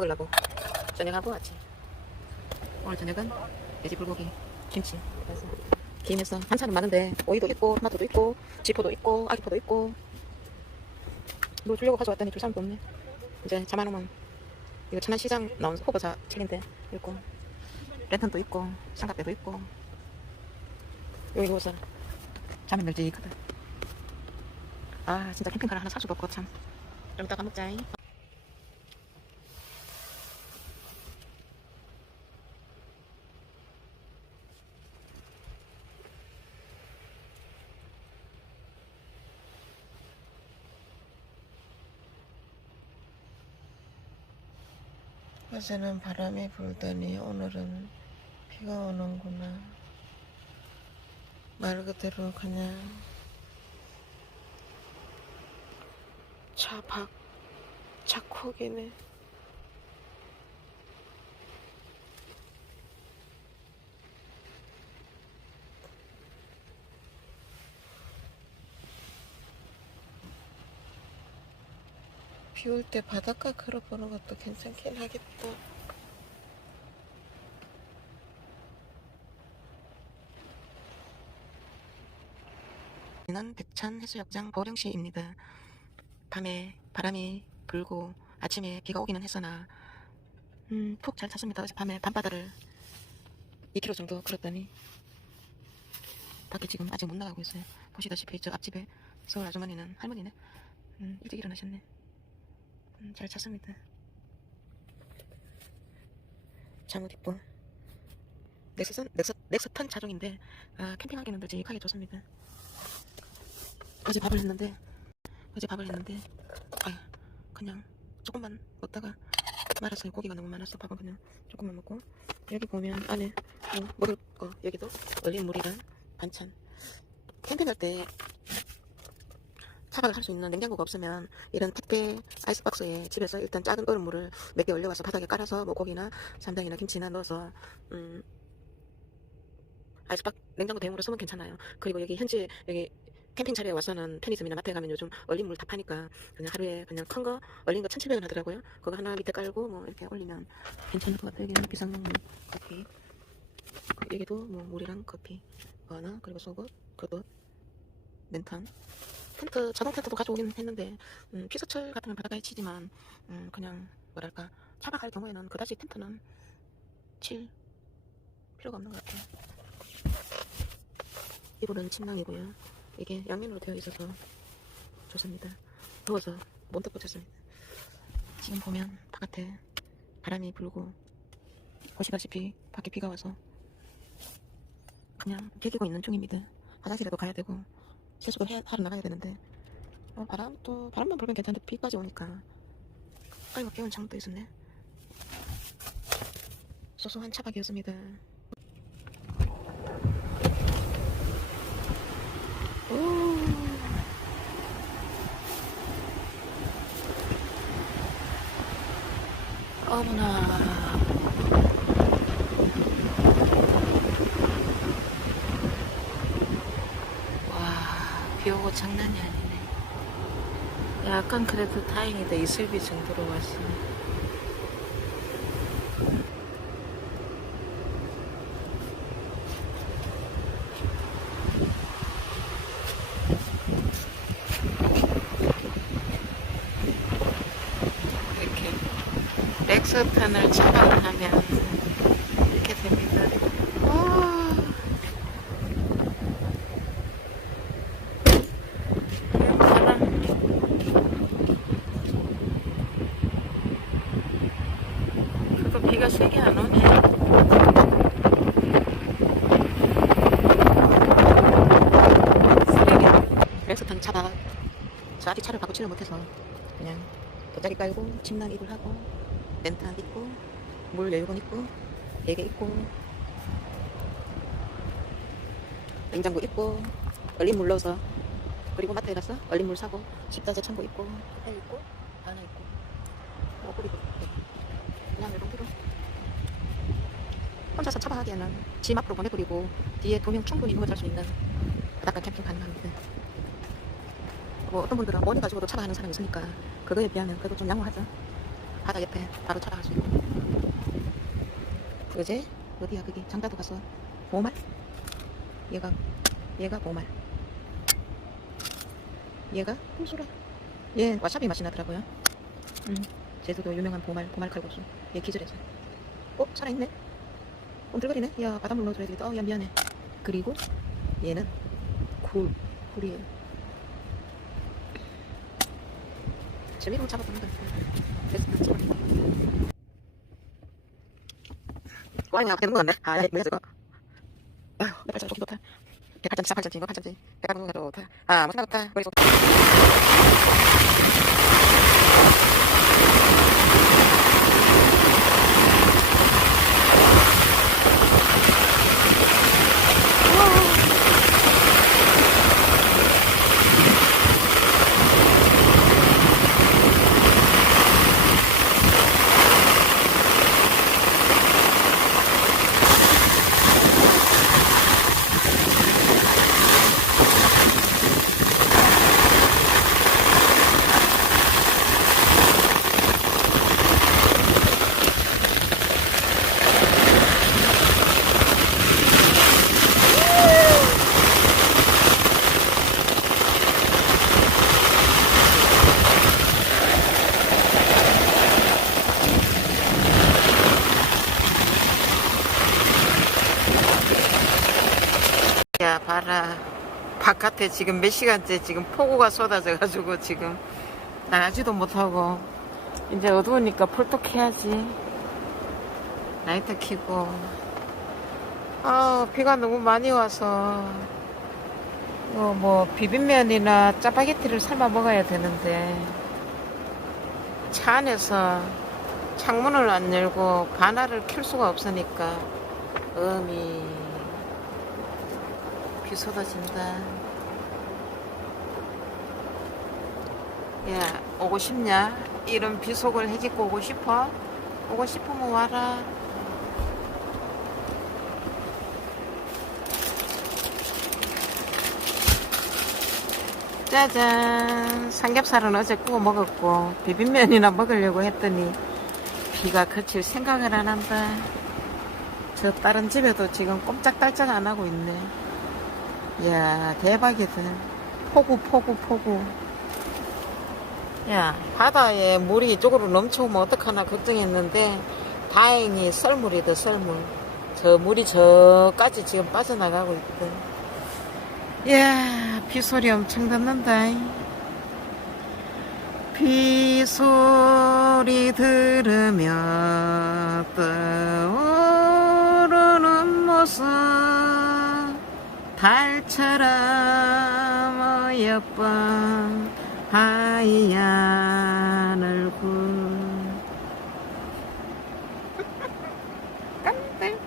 먹으려고 저녁하고 왔지. 오늘 저녁은 돼지 불고기, 김치. 그래서 김에서 반찬은 많은데 오이도 있고 토마토도 있고 지포도 있고 아기포도 있고 뭐 주려고 가져왔더니 줄 사람도 없네. 이제 자만 오면 이거 천안시장 나온 후보자 책인데 있고 랜턴도 있고 삼각대도 있고 여기 누워서 잠이 널찍하다. 아 진짜 캠핑카를 하나 살 수도 없고 참. 좀 이따가 먹자잉. 어제는 바람이 불더니 오늘은 비가 오는구나. 말 그대로 그냥 작곡이네. 비 올 때 바닷가 걸어보는 것도 괜찮긴 하겠다. 여기는 백천 해수욕장 보령시입니다. 밤에 바람이 불고 아침에 비가 오기는 했으나 푹 잘 잤습니다. 어제 밤에 밤바다를 2km 정도 걸었더니 밖에 지금 아직 못 나가고 있어요. 보시다시피 저 앞집에 서울 아주머니는 할머니네. 일찍 일어나셨네. 잘 잤습니다. 잠옷 입고 넥서턴 차종인데 캠핑하기는 널찍하게 좋습니다. 어제 밥을 했는데 그냥 조금만 먹다가 말았어요. 고기가 너무 많아서 밥은 그냥 조금만 먹고. 여기 보면 안에 뭐 먹을 거, 여기도 얼린 물이랑 반찬. 캠핑할 때 차박을 할 수 있는 냉장고가 없으면 이런 택배 아이스박스에 집에서 일단 작은 얼음물을 몇 개 얼려와서 바닥에 깔아서 뭐 고기나 쌈장이나 김치나 넣어서 아이스박 냉장고 대용으로 쓰면 괜찮아요. 그리고 여기 현지 여기 캠핑 차례에 와서는 편의점이나 마트에 가면 요즘 얼린 물 다 파니까 그냥 하루에 그냥 큰 거 얼린 거 1,700원 하더라고요. 그거 하나 밑에 깔고 뭐 이렇게 올리면 괜찮을 것 같아요. 여기는 비상용물 커피, 여기도 뭐 물이랑 커피 하나, 그리고 속옷, 겉옷, 랜턴, 텐트, 자동 텐트도 가져오긴 했는데 피서철 같은 건 바닷가에 치지만 그냥 뭐랄까 차박할 경우에는 그다지 텐트는 칠 필요가 없는 것 같아요. 이불은 침낭이고요. 이게 양면으로 되어 있어서 좋습니다. 더워서 몸떡 붙였습니다. 지금 보면 바깥에 바람이 불고 보시다시피 밖에 비가 와서 그냥 개기고 있는 중입니다. 화장실에도 가야 되고 세수도 하러 나가야 되는데 바람만 불면 괜찮은데 비까지 오니까 아이고 깨운 창도 있었네. 소소한 차박이었습니다. 어머나. 와, 비 오고 장난이 아니네. 약간 그래도 다행이다. 이슬비 정도로 왔어. 이렇게 렉서탄을 차박을 하면 이렇게 됩니다. 와. 그거 비가 세게 안 오네. 렉서탄 차박. 저 아직 차를 바꾸지를 못해서 그냥 돗자리 깔고 침낭 이불 하고 렌탄 입고 물 여유분 입고 베개 입고 냉장고 입고 얼린 물 넣어서 그리고 마트에 가서 얼린 물 사고 식자재 창고 입고 해 입고 안에 입고 뭐 뿌리고 그냥 외롭기로 혼자서 차박하기에는 짐 앞으로 보내버리고 뒤에 2명 충분히 누워 잘 수 있는 바닷가 캠핑 가능합니다. 뭐 어떤 분들은 모니 가지고도 차박하는 사람이 있으니까 그거에 비하면 그래도 좀 양호하죠. 바다 옆에 바로 쳐다갈 수 있고. 그제 어디야 그게 장가도 갔어. 보말? 얘가 보말. 얘가 풍수라. 얘 와사비 맛이 나더라고요. 제주도 유명한 보말 칼국수. 얘 기절했어. 살아있네. 옴들거리네. 야 바닷물 넣어줘야 되겠다. 야 미안해. 그리고 얘는 굴이에요. 재미로 잡아봅니다. 그래서 와인이 되는 거 같네. 뭐야 저거. 아휴 내 발자국 좋다. 108cm, 4 8cm, 이거 8cm, 108cm 좋다. 멋있나 좋다. 머리 좋다. 야 봐라 바깥에 지금 몇 시간째 지금 폭우가 쏟아져 가지고 지금 나가지도 못하고 이제 어두우니까 폴떡 켜야지. 라이터 켜고 비가 너무 많이 와서 뭐 비빔면이나 짜파게티를 삶아 먹어야 되는데 차 안에서 창문을 안 열고 바나를 켤 수가 없으니까 비 쏟아진다. 야 오고 싶냐? 이런 비 속을 헤집고 오고 싶어? 오고 싶으면 와라. 짜잔, 삼겹살은 어제 구워 먹었고 비빔면이나 먹으려고 했더니 비가 그칠 생각을 안 한다. 저 다른 집에도 지금 꼼짝달짝 안 하고 있네. 이야 대박이다. 폭우. 야 바다에 물이 이쪽으로 넘쳐오면 어떡하나 걱정했는데 다행히 썰물이다. 썰물. 저 물이 저까지 지금 빠져나가고 있다. 이야 비소리 엄청 듣는다. 비소리 들으며 떠오르는 모습 달처럼 어여쁜 하얀 얼굴. 깜들